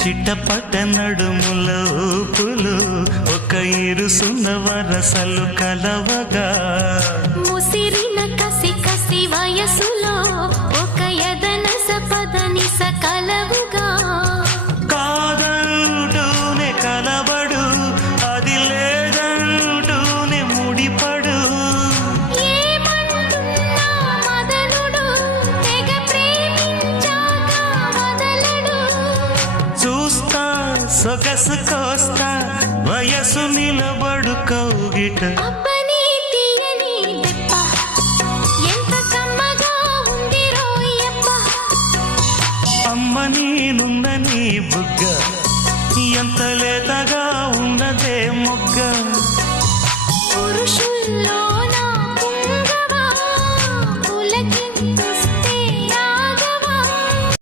చిట్టపట్ట నడుముల ఊపులు ఒక ఇరుసున్న వరసలు కలవగా ముసిరిన కసి కసి వయసులో ఒక యదన సపదని సకలవుగా కాదంటూనే కలబడు అది లేదంటూనే ముడిపడు ఏమంటున్నా మదనుడు తెగ ప్రేమించాక వదలడు చూస్తా సొగసు కోస్తా వయసు నిలబడు కౌగిట అబ్బని తీయని దెప్ప ఎంత కమ్మగా ఉంది రోయప్ప అమ్మ నేనున్న నీ బుగ్గ ఎంత లేతగా ఉన్నదే మొగ్గ పురుషుల్లో